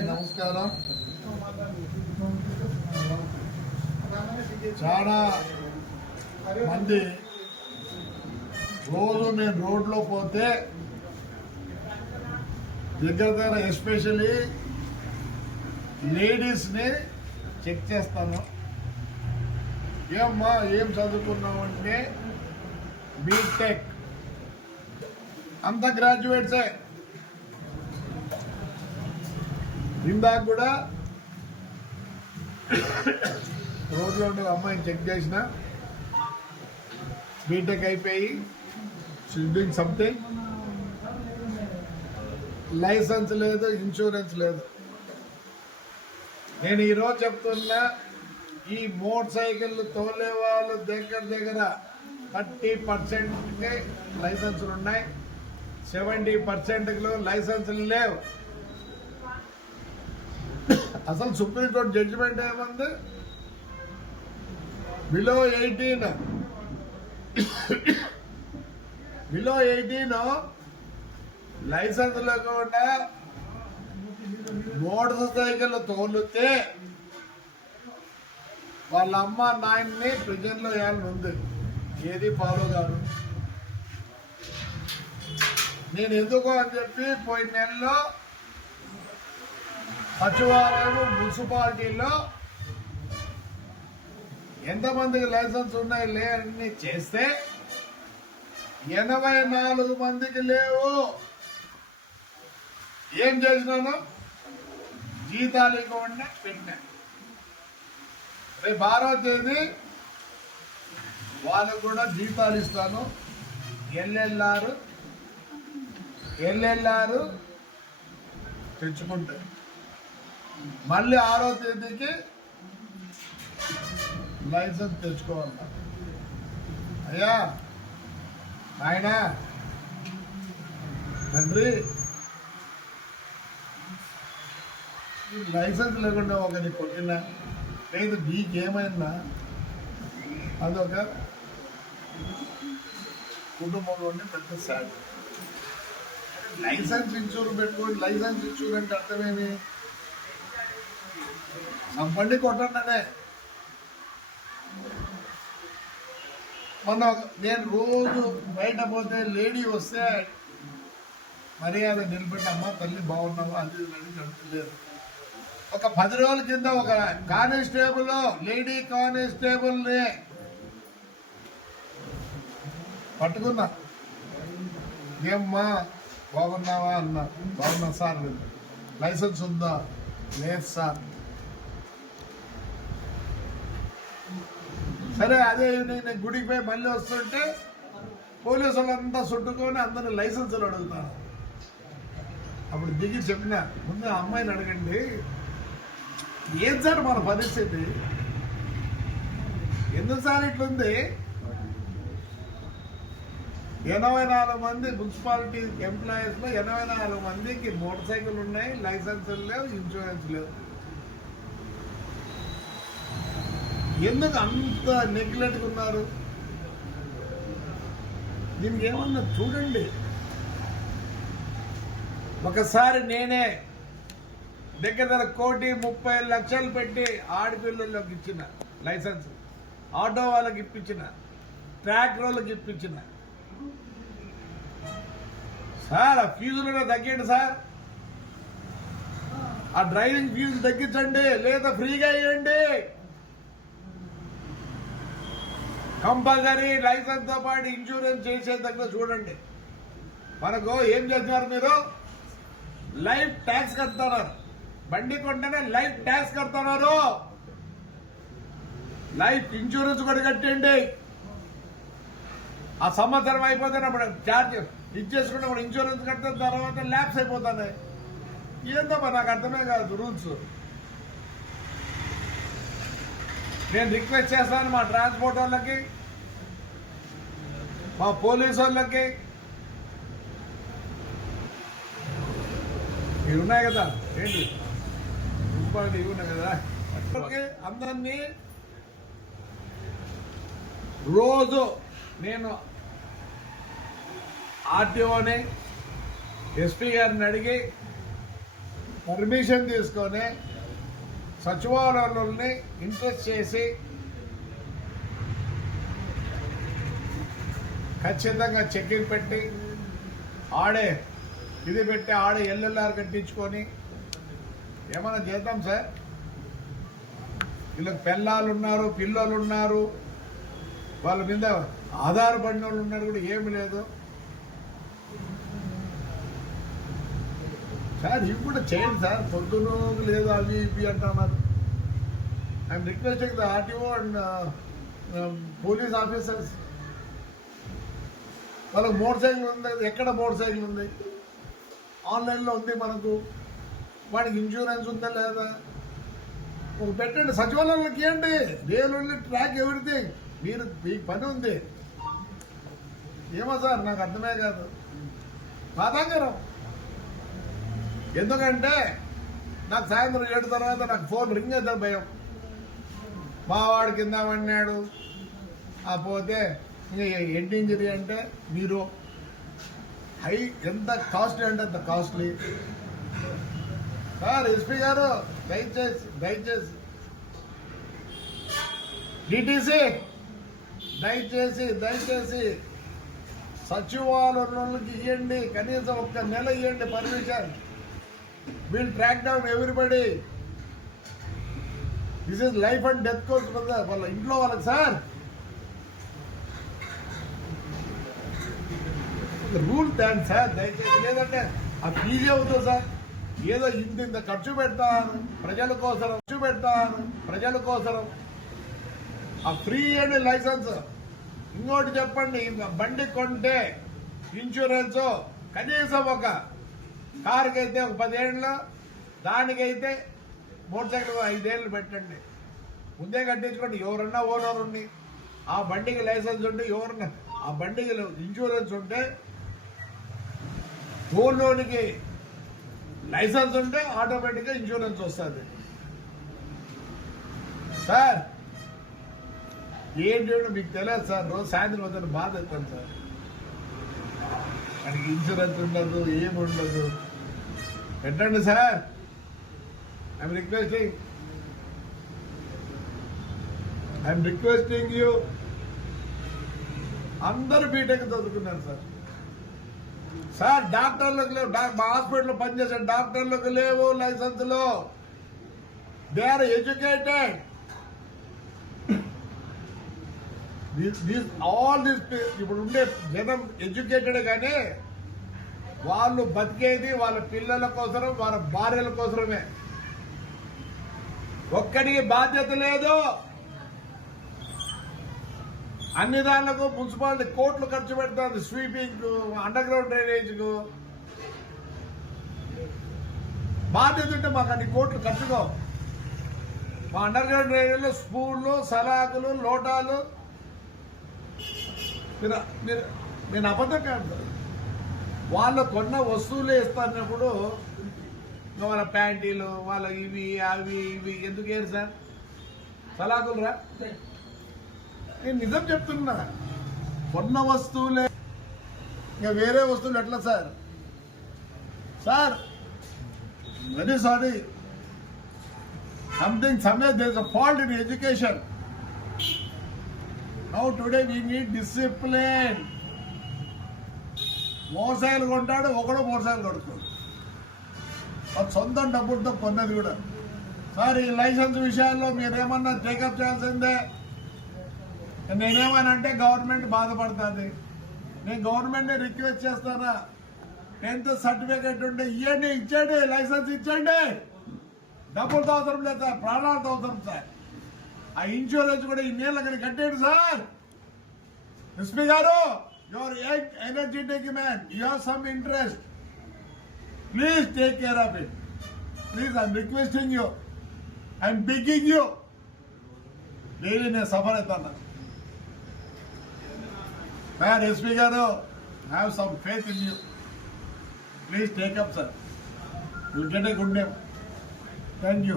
నమస్కారం. చాలా మంది రోజు నేను రోడ్లో పోతే దగ్గర దగ్గర ఎస్పెషల్లీ లేడీస్ని చెక్ చేస్తాను. ఏమ్మా ఏం చదువుకున్నామంటే బీటెక్. అంత గ్రాడ్యుయేట్సే. ఇందాక కూడా రోడ్లో ఉండే అమ్మాయిని చెక్ చేసిన. బీటెక్ అయిపోయి డూయింగ్ సంథింగ్ లైసెన్స్ లేదు ఇన్సూరెన్స్ లేదు. నేను ఈరోజు చెప్తున్నా ఈ మోటార్ సైకిల్ తోలే వాళ్ళు దగ్గర దగ్గర థర్టీ పర్సెంట్కి లైసెన్సులు ఉన్నాయి. సెవెంటీ పర్సెంట్కి లైసెన్సులు లేవు. అసలు సుప్రీంకోర్టు జడ్జిమెంట్ ఏమంది? Below eighteen below eighteen license లేకుండా మోటార్ సైకిల్ తోలితే వాళ్ళ అమ్మ నాయన్ని ప్రిజన్లో వేయాలని ఉంది? ఏది ఫాలో కాదు. నేను ఎందుకో అని చెప్పి పోయిన నెలలో సచివాలయం మున్సిపాలిటీలో ఎంతమందికి లైసెన్స్ ఉన్నాయి లేని చేస్తే ఎనభై నాలుగు మందికి లేవు. ఏం చేసినాను? జీతాలు ఇవ్వకుండా పెట్టినా. రేపు ఆరో తేదీ వాళ్ళకు కూడా జీతాలు ఇస్తాను. ఎల్ఎల్ఆర్ ఎల్ఎల్ఆర్ తెచ్చుకుంటారు మళ్ళీ ఆరో తేదీకి లైసెన్స్ తెచ్చుకోవాలన్నా. అయ్యా! ఆయన తండ్రి! లైసెన్స్ లేకుండా ఒకరిని కొట్టినా లేదు నీకేమైనా అదొక కుటుంబంలో పెద్ద సాడ్. లైసెన్స్ ఇన్సూర్ పెట్టుకోండి లైసెన్స్ ఇన్సూర్ అంటే అర్థమేమి సంపండి కొట్టండి మొన్న నేను రోజు బయట పోతే లేడీ వస్తే మర్యాద నిలబెట్టమ్మా తల్లి బాగున్నావా అది అని అడుగుతలేదు ఒక పది రోజుల కింద ఒక కానిస్టేబుల్ లేడీ కానిస్టేబుల్ని పట్టుకున్నా. ఏమ్మా బాగున్నావా అన్నా. బాగున్నా సార్. లైసెన్స్ ఉందా? లేదు సార్. సరే అదే ఈవినింగ్ నేను గుడికి పోయి మళ్ళీ వస్తుంటే పోలీసు వాళ్ళంతా చుట్టుకొని అందరిని లైసెన్సులు అడుగుతాను అప్పుడు దిగి చెప్పిన ముందు ఆ అమ్మాయిని అడగండి. ఏం సార్ మన పరిస్థితి? ఎందుకు సార్ ఇట్లుంది? ఎనభై నాలుగు మంది మున్సిపాలిటీ ఎంప్లాయీస్లో ఎనభై నాలుగు మందికి మోటార్ సైకిల్ ఉన్నాయి లైసెన్సులు లేవు ఇన్సూరెన్స్ లేవు. ఎందుకు అంత నెగ్లెక్ట్ ఉన్నారు? దీనికి ఏమన్నా చూడండి. ఒకసారి నేనే దగ్గర దగ్గర కోటి ముప్పై లక్షలు పెట్టి ఆడపిల్లలకు ఇచ్చిన లైసెన్స్. ఆటో వాళ్ళకి ఇప్పించిన. ట్రాక్టర్ వాళ్ళకి ఇప్పించిన. సార్ ఆ ఫీజులు తగ్గండి సార్. ఆ డ్రైవింగ్ ఫీజు తగ్గించండి లేదా ఫ్రీగా ఇవ్వండి కంపల్సరీ లైసెన్స్తో పాటు ఇన్సూరెన్స్ చేసే దగ్గర చూడండి. మనకు ఏం చేస్తున్నారు మీరు? లైఫ్ ట్యాక్స్ కడుతున్నారు. బండి కొంటేనే లైఫ్ ట్యాక్స్ కడుతున్నారు. లైఫ్ ఇన్సూరెన్స్ కూడా కట్టండి. ఆ సంవత్సరం అయిపోతున్నప్పుడు ఛార్జ్ ఇచ్చేసుకున్నప్పుడు ఇన్సూరెన్స్ కట్టిన తర్వాత ల్యాప్స్ అయిపోతుంది. ఏందమ్మా నాకు అర్థమే కాదు రూల్స్. నేను రిక్వెస్ట్ చేస్తాను మా ట్రాన్స్పోర్ట్ వాళ్ళకి. మా పోలీస్ వాళ్ళకి. ఇవి ఉన్నాయి కదా ఏంటి? మున్సిపాలిటీ ఇవి ఉన్నాయి కదా. అందరినీ రోజు నేను ఆర్టీఓని ఎస్పీ గారిని అడిగి పర్మిషన్ తీసుకొని సచివాలయాలని ఇంట్రెస్ట్ చేసి ఖచ్చితంగా చెక్కింగ్ పెట్టి ఆడే ఇది పెట్టి ఆడే ఎల్ఎల్ఆర్ కట్టించుకొని ఏమైనా చేద్దాం సార్? వీళ్ళకి పిల్లలు ఉన్నారు పిల్లలు ఉన్నారు వాళ్ళ మీద ఆధారపడిన వాళ్ళు ఉన్నారు కూడా ఏమి లేదు. సార్ ఇవి కూడా చేయండి సార్. పొద్దున లేదు అవి ఇవి అంటున్నారు. I'm requesting the RTO and police officers వాళ్ళకి మోటార్ సైకిల్ ఉంది. ఎక్కడ మోటార్ సైకిల్ ఉంది? ఆన్లైన్లో ఉంది మనకు. వాడికి ఇన్సూరెన్స్ ఉందా లేదా? ఒక పెట్టండి. సచివాలయాలకు ఏంటి దేని ట్రాక్ ఎవ్రీథింగ్ మీరు మీకు పని ఉంది. ఏమో సార్ నాకు అర్థమే కాదు. బాధాకరం ఎందుకంటే నాకు సాయంత్రం ఏడు తర్వాత నాకు ఫోన్ రింగ్ అవుతుంది భయం. మా వాడు కింద పడినాడు. ఆ పోతే ఏంటి ఇంజరీ అంటే మీరు హై ఎంత కాస్ట్లీ అంటే అంత కాస్ట్లీ సార్ ఎస్పీ గారు దయచేసి దయచేసి. డిటిసి దయచేసి దయచేసి. సచివాలయంలోకి ఇవ్వండి కనీసం ఒక్క నెల ఇవ్వండి permission. Will track down everybody this is life and death course కదా వాళ్ళ ఇంట్లో వాళ్ళకి సార్. రూల్ దాన్ని సార్ దయచేసి లేదంటే ఆ ఫీజే అవుతుంది సార్. ఏదో ఇంత ఇంత ఖర్చు పెడతాను ప్రజల కోసం ఖర్చు పెడతాను ప్రజల కోసం. ఆ ఫ్రీ అండ్ లైసెన్స్. ఇంకోటి చెప్పండి ఇంకా బండి కొంటే ఇన్సూరెన్స్ కనీసం ఒక కారుకి అయితే ఒక పదేళ్ళు దానికైతే మోటార్ సైకిల్ ఐదేళ్ళు పెట్టండి. ముందే కట్టించుకోండి ఎవరన్నా ఓనర్ ఉండి. ఆ బండికి లైసెన్స్ ఉంటే ఎవరన్నా ఆ బండికి ఇన్సూరెన్స్ ఉంటే ఓన్లోనికి లైసెన్స్ ఉంటే ఆటోమేటిక్గా ఇన్సూరెన్స్ వస్తుంది. సార్ ఏంటి మీకు తెలియదు సార్ రోజు సాయంత్రం వద్దని బాధ అవుతాను సార్. మనకి ఇన్సూరెన్స్ ఉండదు ఏమి ఉండదు. పెట్టండి sir. I'm requesting I'm requesting you అందరూ బీటెక్ చదువుకున్నారు సార్. సార్ డాక్టర్లకు లేవు. మా హాస్పిటల్లో పనిచేసే డాక్టర్లకు లేవు లైసెన్సులు. They are educated. All this ఇప్పుడు ఉండే జనం ఎడ్యుకేటెడ్ కానీ వాళ్ళు బతికేది వాళ్ళ పిల్లల కోసరం వాళ్ళ భార్యల కోసరమే. ఒక్కడికి బాధ్యత లేదు. అన్ని దానిలకు మున్సిపాలిటీ కోట్లు ఖర్చు పెడుతుంది. స్వీపింగ్ అండర్ గ్రౌండ్ డ్రైనేజ్కు బాధ్యత ఉంటే మాకు అన్ని కోట్లు ఖర్చుకో మా అండర్ గ్రౌండ్ డ్రైనేజ్లో స్పూన్లు సలాకులు లోటాలు. మీరు మీరు నేను అబద్ధం కాదు. వాళ్ళు కొన్న వస్తువులు ఇస్తున్నప్పుడు వాళ్ళ ప్యాంటీలు వాళ్ళ ఇవి అవి ఇవి ఎందుకు ఏరు సార్? సలాకులు రా. నేను నిజం చెప్తున్నా. కొన్న వస్తువులే. ఇంకా వేరే వస్తువులు ఎట్లా sir? Sir very sorry something somewhere there a fault in education now today we need discipline మోసాయిలు కొంటాడు ఒకడు మోసాయిలు కొడుతాడు. వాడు సొంతం డబ్బులతో పొందది కూడా. సార్ ఈ లైసెన్స్ విషయాల్లో మీరేమన్నా టేకప్ చేయాల్సిందే? నేనేమనంటే గవర్నమెంట్ బాధపడుతుంది. నేను గవర్నమెంట్ రిక్వెస్ట్ చేస్తానా? టెన్త్ సర్టిఫికేట్ ఉంటే ఇవ్వండి ఇచ్చండి లైసెన్స్ ఇచ్చండి డబ్బులతో అవసరం లేదు సార్ ప్రాణాలతో అవసరం సార్. ఆ ఇన్సూరెన్స్ కూడా ఇన్నేళ్ళు అక్కడ కట్టేయండి సార్. ఎస్పీ గారు your energetic man you have some interest please take care of it please I'm requesting you I'm begging you daily నేను సఫర్ అవుతాను. మ్యాన్ ఎస్పీ గారు have some faith in you please take up sir you get a good name thank you